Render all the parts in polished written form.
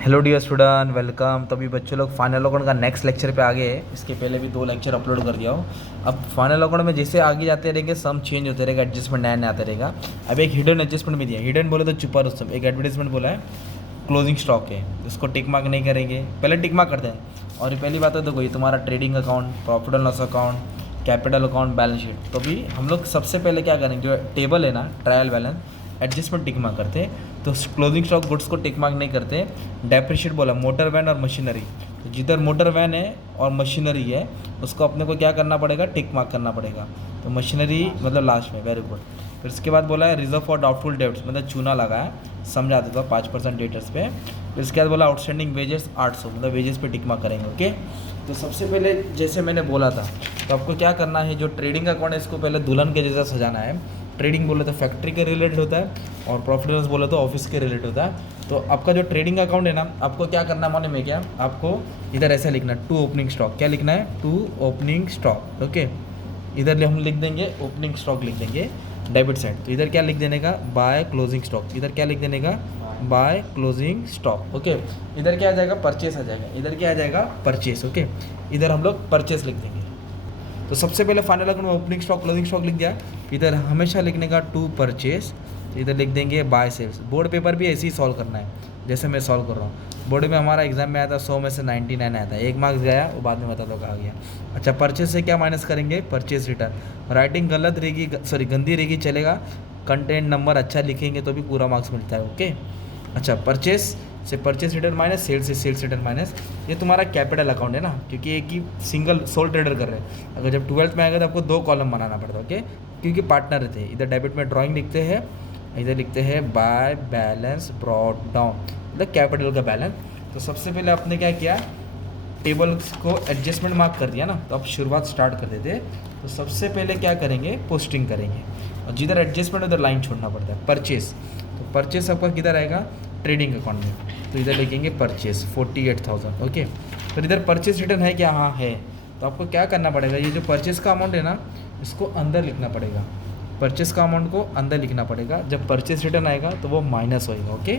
Hello dear student, welcome. तभी बच्चों लोग फाइनल अकाउंट का नेक्स्ट लेक्चर पे आ गए। इसके पहले भी 2 लेक्चर अपलोड कर दिया हो। अब फाइनल अकाउंट में जैसे आगे जाते रहेंगे सम चेंज होते रहेगा, एडजस्टमेंट नया नया आता रहेगा। अब एक हिडन एडजस्टमेंट भी दिया। हिडन बोले तो छुपा रुस्तम, एक एडवर्टाइजमेंट बोला है क्लोजिंग स्टॉक है, उसको टिक मार्क नहीं करेंगे, पहले टिक मार्क करते हैं। और ये पहली बात है, देखो ये तुम्हारा trading account, profit and loss account, capital account, balance sheet. तो भी हम लोग सबसे पहले क्या करेंगे, जो टेबल है ना, trial balance, adjustment tick mark करते हैं। तो क्लोजिंग स्टॉक गुड्स को टिक मार्क नहीं करते। डेप्रिशिएट बोला मोटर वैन और मशीनरी, तो जिधर मोटर वैन है और मशीनरी है उसको अपने को क्या करना पड़ेगा, टिक मार्क करना पड़ेगा। तो मशीनरी मतलब लास्ट में, वेरी गुड। फिर उसके बाद बोला है रिजर्व फॉर डाउटफुल डेब्ट्स, मतलब चूना लगा है, समझा देता हूँ 5% डेटर्स पे। फिर उसके बाद बोला आउटस्टैंडिंग वेजेस 800, मतलब वेजेस पे टिक मार्क करेंगे। ओके, तो सबसे पहले जैसे मैंने बोला था, तो आपको क्या करना है, जो ट्रेडिंग अकाउंट है इसको पहले दुल्हन के जैसा सजाना है। ट्रेडिंग बोले तो फैक्ट्री के रिलेटेड होता है, और प्रॉफिट लॉस बोले तो ऑफिस के रिलेटेड होता है। तो आपका जो ट्रेडिंग अकाउंट है ना, आपको क्या करना है मालूम है क्या, आपको इधर ऐसा लिखना है, टू ओपनिंग स्टॉक। क्या लिखना है, टू ओपनिंग स्टॉक। ओके, इधर हम लिख देंगे ओपनिंग स्टॉक, लिख देंगे डेबिट साइड। तो इधर क्या लिख देने का, बाय क्लोजिंग स्टॉक। इधर क्या लिख देने का, बाय क्लोजिंग स्टॉक। ओके, इधर क्या आ जाएगा, परचेस आ जाएगा। इधर क्या आ जाएगा, परचेस। ओके, इधर हम लोग परचेस लिख देंगे। तो सबसे पहले फाइनल अकाउंट में ओपनिंग स्टॉक क्लोजिंग स्टॉक लिख दिया। इधर हमेशा लिखने का टू परचेस, तो इधर लिख देंगे बाय सेल्स। बोर्ड पेपर भी ऐसे ही सॉल्व करना है जैसे मैं सॉल्व कर रहा हूँ। बोर्ड में हमारा एग्जाम में आया था 100 में से 99 आया था, 1 मार्क्स गया, वो बाद में बता दो कहाँ गया। अच्छा, परचेस से क्या माइनस करेंगे, परचेस रिटर्न। राइटिंग गलत रहेगी, सॉरी गंदी रहेगी चलेगा, कंटेंट नंबर अच्छा लिखेंगे तो भी पूरा मार्क्स मिलता है। ओके, अच्छा, परचेस से परचेस रिटर्न माइनस, सेल्स से सेल्स रिटर्न माइनस। ये तुम्हारा कैपिटल अकाउंट है ना, क्योंकि एक ही सिंगल सोल ट्रेडर कर रहे हैं। अगर जब 12th में आएगा तो आपको 2 कॉलम बनाना पड़ता है। ओके, क्योंकि पार्टनर रहते हैं। इधर डेबिट में ड्राइंग लिखते हैं, इधर लिखते हैं बाय बैलेंस ब्रॉट डाउन, मतलब कैपिटल का बैलेंस। तो सबसे पहले आपने क्या किया, टेबल्स को एडजस्टमेंट मार्क कर दिया ना, तो आप शुरुआत स्टार्ट कर देते। तो सबसे पहले क्या करेंगे, पोस्टिंग करेंगे, और जिधर एडजस्टमेंट उधर लाइन छोड़ना पड़ता है। परचेस, तो परचेस आपका किधर आएगा, ट्रेडिंग अकाउंट में, तो इधर लिखेंगे परचेस 48,000। ओके, फिर इधर परचेस रिटर्न है क्या, हाँ है। तो आपको क्या करना पड़ेगा, ये जो परचेस का अमाउंट है ना, इसको अंदर लिखना पड़ेगा। परचेस का अमाउंट को अंदर लिखना पड़ेगा, जब परचेस रिटर्न आएगा तो वो माइनस होएगा। ओके,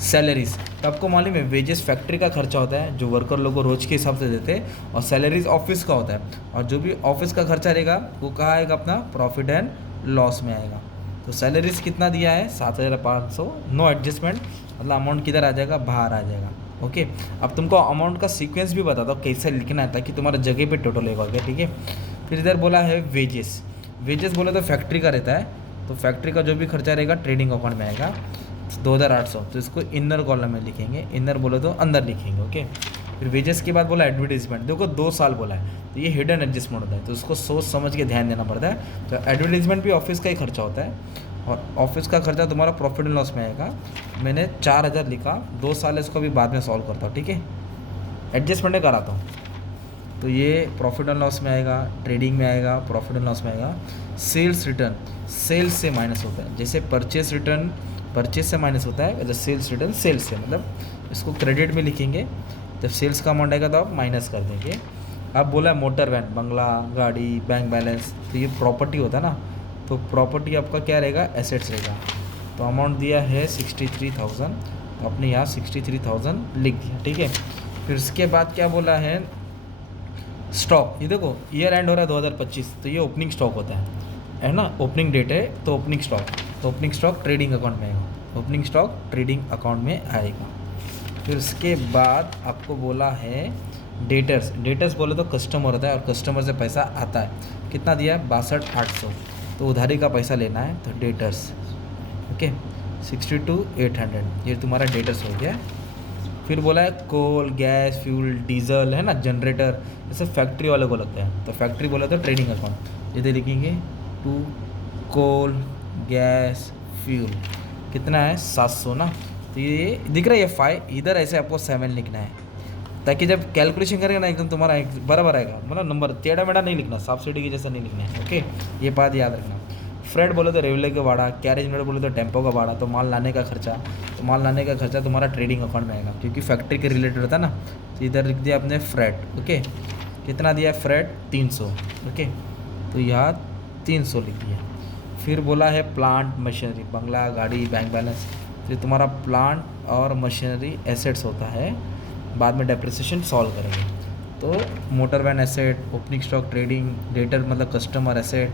सैलरीज, तो आपको मालूम है वेजेस फैक्ट्री का खर्चा होता है जो वर्कर लोगों को रोज के हिसाब से देते हैं, और सैलरीज ऑफिस का होता है। और जो भी ऑफिस का खर्चा रहेगा वो कहाँ आएगा, अपना प्रॉफिट एंड लॉस में आएगा। तो सैलरीज कितना दिया है, 7,500, नो एडजस्टमेंट, मतलब अमाउंट किधर आ जाएगा, बाहर आ जाएगा। ओके, अब तुमको अमाउंट का सीक्वेंस भी बता दो कैसे लिखना है, ताकि तुम्हारा जगह पे टोटल होगा। ओके, ठीक है। फिर इधर बोला है वेजेस। वेजेस बोले तो फैक्ट्री का रहता है, तो फैक्ट्री का जो भी खर्चा रहेगा ट्रेडिंग अकाउंट में आएगा 2,800, तो इसको इनर कॉलम में लिखेंगे। इनर बोले तो अंदर लिखेंगे। ओके, फिर वेजेस के बाद बोला एडवर्टीजमेंट। देखो 2 साल बोला है, तो ये हिडन एडजस्टमेंट होता है, तो उसको सोच समझ के ध्यान देना पड़ता है। तो एडवर्टीजमेंट भी ऑफिस का ही खर्चा होता है, और ऑफिस का खर्चा तुम्हारा प्रॉफिट एंड लॉस में आएगा। मैंने 4,000 लिखा, 2 साल इसको भी बाद में सॉल्व करता हूँ, ठीक है, एडजस्टमेंट कराता हूँ। तो ये प्रॉफिट एंड लॉस में आएगा, ट्रेडिंग में आएगा, प्रॉफिट एंड लॉस में आएगा। सेल्स रिटर्न, सेल्स से माइनस होता है, जैसे परचेस रिटर्न परचेस से माइनस होता है, जैसे सेल्स रिटर्न सेल्स से, मतलब इसको क्रेडिट में लिखेंगे। जब सेल्स का अमाउंट आएगा तो आप माइनस कर देंगे। अब बोला है मोटर वैन, बंगला, गाड़ी, बैंक बैलेंस, तो ये प्रॉपर्टी होता है ना, तो प्रॉपर्टी आपका क्या रहेगा, एसेट्स रहेगा। तो अमाउंट दिया है 63,000, तो आपने यहाँ 63,000 लिख दिया, ठीक है। फिर उसके बाद क्या बोला है, स्टॉक। ये देखो ईयर एंड हो रहा है 2025, तो ये ओपनिंग स्टॉक होता है ना, ओपनिंग डेट है, तो ओपनिंग स्टॉक, तो ओपनिंग स्टॉक ट्रेडिंग अकाउंट में आएगा, ओपनिंग स्टॉक ट्रेडिंग अकाउंट में आएगा। फिर उसके बाद आपको बोला है डेटर्स। डेटर्स बोले तो कस्टमर होता है, और कस्टमर से पैसा आता है, कितना दिया है 62,800, तो उधारी का पैसा लेना है, तो डेटर्स। ओके, 62,800, ये तुम्हारा डेटर्स हो गया। फिर बोला है कोल, गैस, फ्यूल, डीजल है ना, जनरेटर, ये सब फैक्ट्री वाले को लगता है, तो फैक्ट्री बोला तो ट्रेडिंग अकाउंट, इधर लिखेंगे टू कोल, गैस, फ्यूल, कितना है 700 ना, तो ये दिख रहा है ये 5, इधर ऐसे आपको 7 लिखना है, ताकि जब कैलकुलेशन करेंगे ना एकदम तुम्हारा बराबर आएगा, मतलब नंबर टेढ़ा मेढ़ा नहीं लिखना, सब्सिडी की जैसा नहीं लिखना है। ओके, ये बात याद रखना। फ्रेट बोले तो रेलवे का भाड़ा, कैरेज मेड बोले तो टेम्पो का भाड़ा, तो माल लाने का खर्चा, तो माल लाने का खर्चा तुम्हारा ट्रेडिंग अकाउंट में आएगा, क्योंकि फैक्ट्री के रिलेटेड होता है ना। तो इधर लिख दिया आपने फ्रेट। ओके, कितना दिया है फ्रेट, 300। ओके, तो यहाँ 300 लिख दिया। फिर बोला है प्लांट मशीनरी, बंगला, गाड़ी, बैंक बैलेंस, तो तुम्हारा प्लांट और मशीनरी एसेट्स होता है, बाद में डेप्रिसिएशन सॉल्व करेंगे। तो motor van asset, opening stock trading, debtor मतलब कस्टमर एसेट,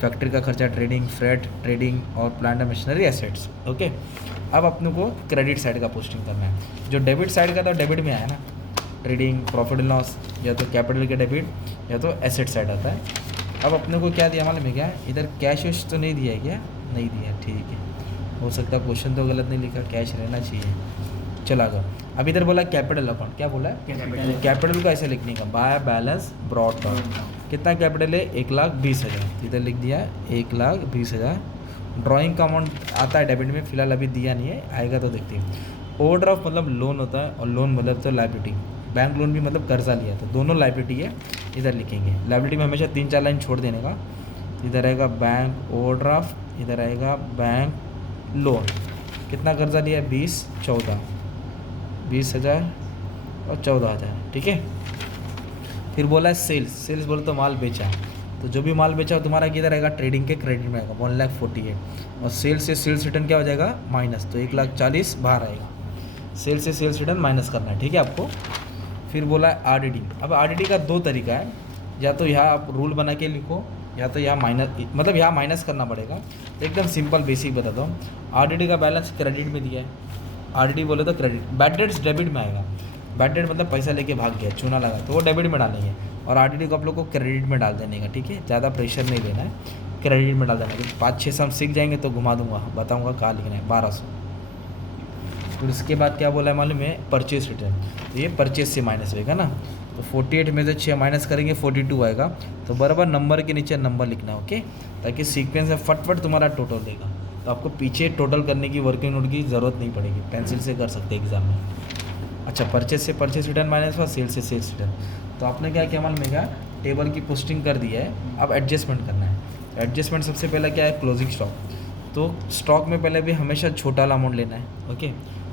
फैक्ट्री का खर्चा ट्रेडिंग, फ्रेट ट्रेडिंग और plant and machinery assets. Okay, अब अपने को क्रेडिट साइड का पोस्टिंग करना है। जो डेबिट साइड का था डेबिट में आया ना, ट्रेडिंग, प्रॉफिट एंड लॉस, या तो कैपिटल के डेबिट या तो एसेट साइड आता है। अब अपने को क्या दिया मालूम है क्या, इधर कैश वैश तो नहीं दिया है क्या, नहीं दिया, ठीक है, हो सकता है क्वेश्चन तो गलत नहीं लिखा, कैश रहना चाहिए, चला गया। अब इधर बोला कैपिटल अकाउंट, क्या बोला है, कैपिटल को ऐसे लिखने का, बाय बैलेंस ब्रॉड डाउन। कितना कैपिटल है, 1,20,000, इधर लिख दिया 1,20,000। ड्राइंग का अमाउंट आता है डेबिट में, फिलहाल अभी दिया नहीं है, आएगा तो देखते हैं। ओवरड्राफ्ट मतलब लोन होता है, और लोन मतलब तो लाइबिलिटी, बैंक लोन भी मतलब कर्जा लिया, तो दोनों लाइबिलिटी है, इधर लिखेंगे। लाइबिलिटी में हमेशा 3-4 लाइन छोड़ देने का, इधर आएगा बैंक ओवरड्राफ्ट, इधर आएगा बैंक लोन। कितना कर्जा लिया है, 20,000 और 14,000, ठीक है। फिर बोला है सेल्स, सेल्स बोले तो माल बेचा, तो जो भी माल बेचा तुम्हारा किधर आएगा, ट्रेडिंग के क्रेडिट में आएगा 1,48,000, और सेल्स से सेल्स रिटर्न क्या हो जाएगा, माइनस, तो 1,40,000 बाहर आएगा। सेल्स से सेल्स रिटर्न माइनस करना है, ठीक है आपको। फिर बोला है आरडीडी। अब आरडीडी का 2 तरीका है, या तो यहाँ आप रूल बना के लिखो, या तो यहाँ माइनस, मतलब यहाँ माइनस करना पड़ेगा। एकदम सिंपल बेसिक बता दो, आरडीडी का बैलेंस क्रेडिट में दिया है, आरडीडी बोले तो क्रेडिट, बैड डेट्स डेबिट में आएगा। बैड डेट मतलब पैसा लेके भाग गया, चूना लगा, तो वो डेबिट में डालेंगे, और आरडीडी को आप लोग को क्रेडिट में डाल देने का, ठीक है, ज़्यादा प्रेशर नहीं लेना है, क्रेडिट में डाल देना है। 5-6 सम सीख जाएंगे तो घुमा दूंगा, बताऊँगा कहाँ लिखना है, 1200। फिर उसके बाद क्या बोला है मालूम है, परचेज रिटर्न, तो ये परचेज से माइनस होएगा ना, तो 48 में से 6 माइनस करेंगे 42 आएगा, तो बराबर नंबर के नीचे नंबर लिखना, ओके, ताकि सीक्वेंस में फटफट तुम्हारा टोटल देगा, तो आपको पीछे टोटल करने की, वर्किंग नोट की ज़रूरत नहीं पड़ेगी, पेंसिल से कर सकते हैं एग्जाम में। अच्छा, परचेज से परचेज रिटर्न माइनस हुआ, सेल से सेल्स रिटर्न, तो आपने क्या किया मालूम है क्या, टेबल की पोस्टिंग कर दी है, अब एडजस्टमेंट करना है। एडजस्टमेंट सबसे पहले क्या है, क्लोजिंग स्टॉक, तो स्टॉक में पहले भी हमेशा छोटा वाला अमाउंट लेना है, ओके।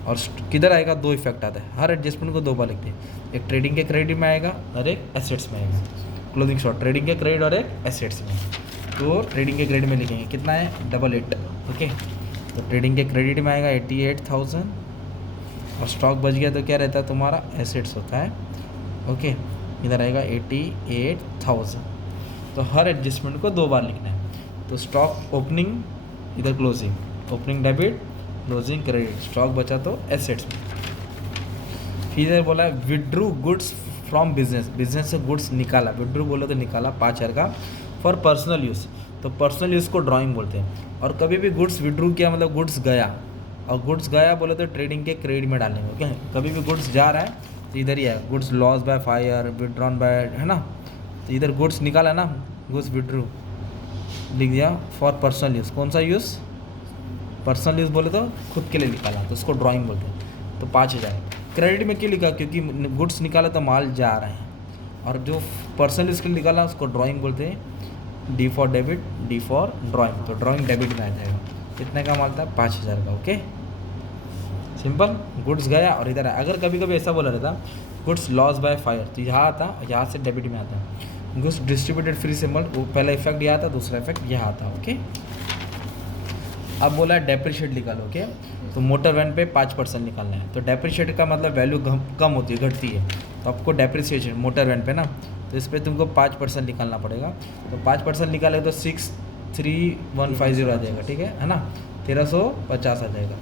और किधर आएगा, 2 इफेक्ट आता है, हर एडजस्टमेंट को 2 बार लिखते हैं, एक ट्रेडिंग के क्रेडिट में आएगा और एक एसेट्स में आएगा। क्लोजिंग स्टॉक ट्रेडिंग के क्रेडिट और एक एसेट्स में, तो ट्रेडिंग के क्रेडिट में लिखेंगे कितना है, 88, ओके। तो ट्रेडिंग के क्रेडिट में आएगा 88,000, और स्टॉक बच गया तो क्या रहता है तुम्हारा, एसेट्स होता है, ओके। इधर आएगा 88,000, तो हर एडजस्टमेंट को 2 बार लिखना है। तो स्टॉक ओपनिंग, इधर closing, opening debit, closing credit, stock बचा तो एसेट्स में। फिर इधर बोला है withdrew goods from business, business से गुड्स निकाला, विड्रू बोलो तो निकाला 5,000 का, फॉर पर्सनल यूज़, तो पर्सनल यूज़ को ड्राइंग बोलते हैं। और कभी भी गुड्स विड्रू किया मतलब गुड्स गया, और गुड्स गया बोले तो ट्रेडिंग के क्रेडिट में डालेंगे, ओके। कभी भी गुड्स जा रहा है तो इधर ही है, goods loss by fire, withdrawn bye, है ना, तो इधर गुड्स निकाला ना, गुड्स विड्रू लिख दिया, फॉर पर्सनल यूज़, कौन सा यूज़, पर्सनल यूज़ बोले तो खुद के लिए निकाला, तो उसको ड्राइंग बोलते हैं। तो 5,000 क्रेडिट में क्यों लिखा, क्योंकि गुड्स निकाला तो माल जा रहे हैं, और जो पर्सनल यूज़ के लिए निकाला उसको ड्राइंग बोलते हैं, D for debit, D for drawing, तो ड्राइंग डेबिट में आ जाएगा। कितने का माल था, 5,000 का, ओके, सिंपल। गुड्स गया और इधर आया, अगर कभी कभी ऐसा बोला रहता गुड्स लॉस बाय फायर, तो यहाँ आता, यहाँ से डेबिट में आता। गुड्स डिस्ट्रीब्यूटेड फ्री सिंबल, वो पहला इफेक्ट यहाँ आता, दूसरा इफेक्ट यहाँ आता, ओके। अब बोला है डेप्रिशिएट निकालो, ओके, तो मोटर वैन पे 5% निकालना है, तो डेप्रिशिएट का मतलब वैल्यू कम होती है, घटती है, तो आपको डेप्रिसिएशन मोटर वैन पे ना, तो इस पर तुमको 5% निकालना पड़ेगा, तो 5% निकाले तो 63150 आ जाएगा, ठीक है ना, 1350 आ जाएगा,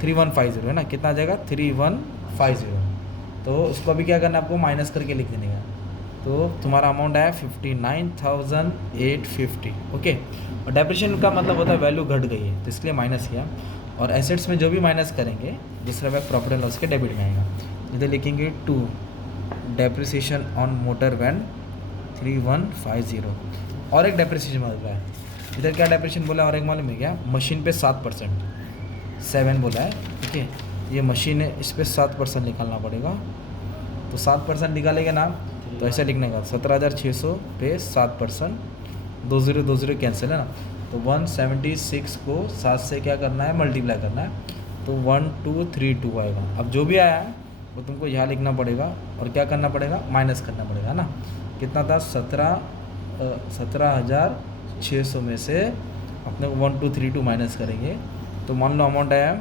3150 है ना, कितना आ जाएगा, 3150, तो उसको अभी क्या करना है आपको, माइनस करके लिख देने का, तो तुम्हारा अमाउंट आया 59,850, ओके। और डेप्रिशिएशन का मतलब होता है वैल्यू घट गई है, तो इसलिए माइनस किया। और एसेट्स में जो भी माइनस करेंगे, दूसरा बैग प्रॉफिट एंड लॉस के डेबिट में आएगा, इधर लिखेंगे 2 डेप्रिसिएशन ऑन मोटर वैन 3150, और एक डेप्रिसिएशन बोल रहा है, इधर क्या डेप्रिसिएशन बोला, और एक मालूम है क्या, मशीन पे 7%, 7 बोला है, ठीक है, ये मशीन है, इस पर 7% निकालना पड़ेगा, तो 7% निकालेंगे ना, तो ऐसा लिखने का 17,600 पे 7%, 20 कैंसिल है ना, तो 176 को 7 से क्या करना है, मल्टीप्लाई करना है, तो 1232 आएगा। अब जो भी आया है वो तुमको यहाँ लिखना पड़ेगा, और क्या करना पड़ेगा, माइनस करना पड़ेगा ना, कितना था, 17,600 में से अपने को 1232 माइनस करेंगे, तो मान लो अमाउंट आया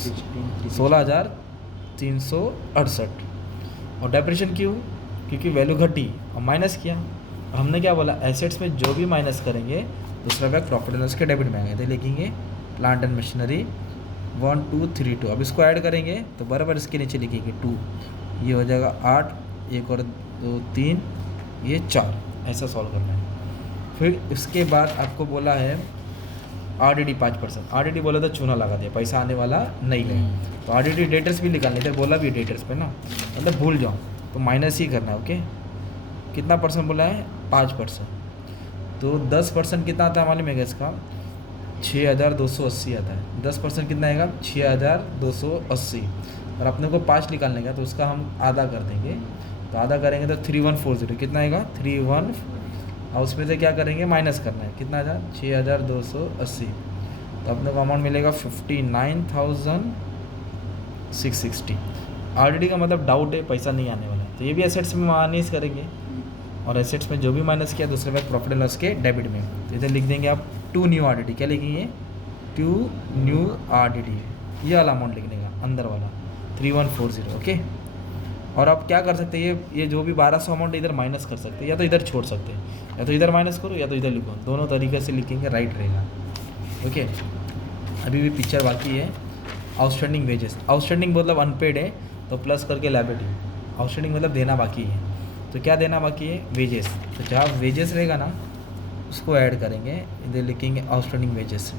16,368। और डेप्रिशन क्यों? क्योंकि वैल्यू घटी और माइनस किया। हमने क्या बोला, एसेट्स में जो भी माइनस करेंगे दूसरा बैग प्रॉफिट एंड लॉस के डेबिट में आएंगे। तो लिखेंगे प्लांट एंड मशीनरी 1 2 3 2। अब इसको ऐड करेंगे तो बराबर इसके नीचे लिखेंगे 2, ये हो जाएगा 8, 1 और 2 3, ये 4। ऐसा सॉल्व करना है। फिर इसके बाद आपको बोला है RDD 5%। RDD बोला तो चूना लगा दिया, पैसा आने वाला नहीं है। तो RDD डेटर्स भी निकालने थे, बोला भी डेटर्स पे ना, मतलब भूल जाओ तो माइनस ही करना है। ओके, कितना परसेंट बोला है? 5%। तो 10% कितना आता है मालूम है इसका? 6,280 आता है। 10% कितना आएगा? 6,280। और अपने को 5 निकालने का तो उसका हम आधा कर देंगे। तो आधा करेंगे तो 3140 कितना आएगा? 31। और उसमें से क्या करेंगे? माइनस करना है। कितना आएगा? 6,280। तो अपने को अमाउंट मिलेगा 59,660। RDD का मतलब डाउट है, पैसा नहीं आने वाला है। तो ये भी एसेट्स में माइनस करेंगे और एसेट्स में जो भी माइनस किया दूसरे बैग प्रॉफिट एंड लॉस के डेबिट में। तो इधर लिख देंगे आप 2 न्यू RDD। क्या लिखेंगे? 2 न्यू RDD। ये वाला अमाउंट लिखने का अंदर वाला 3140। ओके, और आप क्या कर सकते हैं, ये जो भी 1200 अमाउंट इधर माइनस कर सकते हैं, या तो इधर छोड़ सकते हैं, या तो इधर माइनस करो या तो इधर लिखो। दोनों तरीके से लिखेंगे, राइट रहेगा। ओके, अभी भी पिक्चर बाकी है। Outstanding wages. आउटस्टैंडिंग मतलब अनपेड है तो प्लस करके लायबिलिटी। आउटस्टैंडिंग मतलब देना बाकी है। तो क्या देना बाकी है? वेजेस। तो जहाँ वेजेस रहेगा ना उसको ऐड करेंगे। इधर लिखेंगे आउटस्टैंडिंग वेजेस।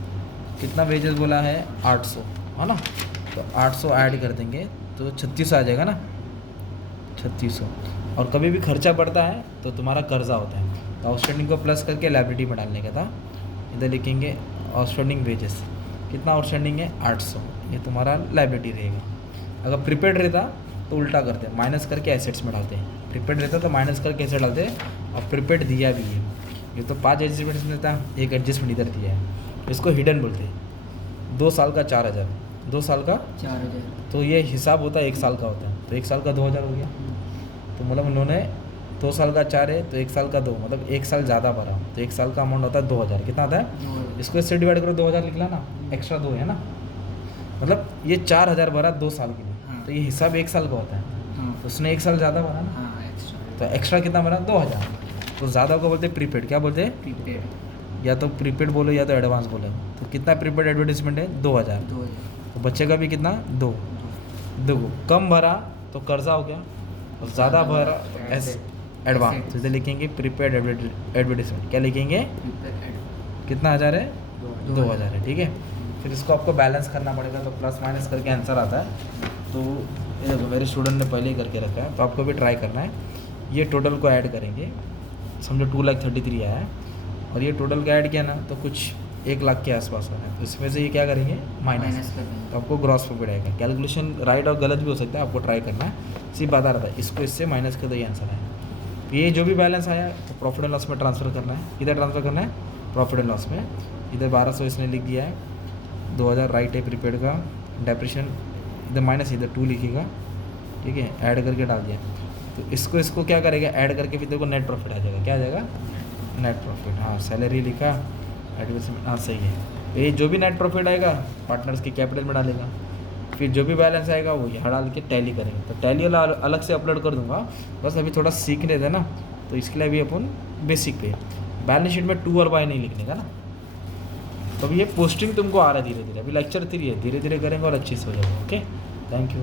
कितना वेजेस बोला है? 800 है ना। तो 800 ऐड कर देंगे तो 3600 आ जाएगा ना, 3600। और कभी भी खर्चा बढ़ता है तो तुम्हारा कर्जा होता है। तो आउटस्टैंडिंग को प्लस करके लायबिलिटी में डालने का था। इधर लिखेंगे आउटस्टैंडिंग वेजेस। कितना आउटस्टैंडिंग है? 800। ये तुम्हारा लायबिलिटी रहेगा। अगर प्रीपेड रहता तो उल्टा करते हैं, माइनस करके एसेट्स में डालते हैं। प्रीपेड रहता तो माइनस करके एसेट डालते हैं, और प्रीपेड दिया भी है। ये तो 5 एडजस्टमेंट देता, एक एडजस्टमेंट इधर दिया है। इसको हिडन बोलते हैं। 2 साल का 4,000, 2 साल का 4,000। तो ये हिसाब होता है 1 साल का होता है। तो 1 साल का 2,000 हो गया। तो मतलब उन्होंने 2 साल का 4 है तो 1 साल का 2, मतलब 1 साल ज़्यादा भरा। तो 1 साल का अमाउंट होता है 2,000। कितना आता है? इसको इससे डिवाइड करो, 2,000 निकला ना, एक्स्ट्रा 2 है ना, मतलब ये 4,000 भरा 2 साल के लिए। तो ये हिसाब 1 साल का होता है। तो उसने 1 साल ज़्यादा भरा ना, तो एक्स्ट्रा कितना भरा? 2,000। तो ज़्यादा को बोलते हैं प्रीपेड। क्या बोलते हैं? प्रीपेड। या तो प्रीपेड बोलो या तो एडवांस बोलो। तो कितना प्रीपेड एडवर्टीजमेंट है? 2,000। तो बच्चेगा भी कितना? 2। देखो कम भरा तो कर्जा हो गया, और ज़्यादा भरा तो एडवांस। तो इधर लिखेंगे प्रीपेड एडवर्टीजमेंट। क्या लिखेंगे? कितना हज़ार है? 2,000 है। ठीक है, फिर इसको आपको बैलेंस करना पड़ेगा। तो प्लस माइनस करके आंसर आता है। तो ये देखो मेरे स्टूडेंट ने पहले ही करके रखा है, तो आपको भी ट्राई करना है। ये टोटल को ऐड करेंगे, समझो 2,33,000 आया है, और ये टोटल का ऐड किया ना तो कुछ 1 लाख के आसपास होना है। तो इसमें से ये क्या करेंगे? माइनस। तो आपको ग्रॉस प्रॉफिट आएगा। कैलकुलेशन राइट और गलत भी हो सकता है, आपको ट्राई करना है। सिर्फ बता रहा था, इसको इससे माइनस कर दो, ये आंसर है। तो ये जो भी बैलेंस आया तो प्रॉफिट एंड लॉस में ट्रांसफ़र करना है। किधर ट्रांसफ़र करना है? प्रॉफिट एंड लॉस में। इधर 1,200 इसने लिख दिया है, 2,000 राइट है प्रीपेड का। डेप्रिशन इधर माइनस, इधर 2 लिखेगा। ठीक है, ऐड करके डाल दिया। तो इसको क्या करेगा? ऐड करके फिर देखो नेट प्रॉफिट आ जाएगा। क्या आ जाएगा? Net profit. हाँ, सैलरी लिखा, एडवर्टाइजमेंट, हाँ सही है। तो ये जो भी नेट प्रॉफिट आएगा पार्टनर्स के कैपिटल में डालेगा। फिर जो भी बैलेंस आएगा वो यहाँ डाल के टैली करेंगे। तो टैली वाला अलग से अपलोड कर दूंगा, बस अभी थोड़ा सीखने थे ना, तो इसके लिए अभी अपन बेसिक पे बैलेंस शीट में 2 और बाय नहीं लिखने का ना। तो अभी ये पोस्टिंग तुमको आ रहा है धीरे धीरे। अभी लेक्चर 3 है, धीरे धीरे करेंगे और अच्छे से हो जाएगा। Okay, thank you.